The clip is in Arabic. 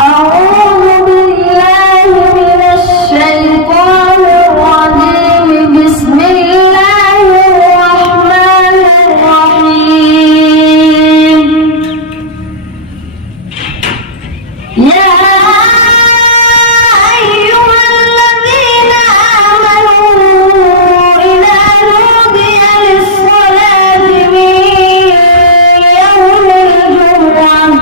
أعوذ بالله من الشيطان الرجيم. بسم الله الرحمن الرحيم. يا أيها الذين آمنوا إذا نودي للصلاة من يوم الجمعة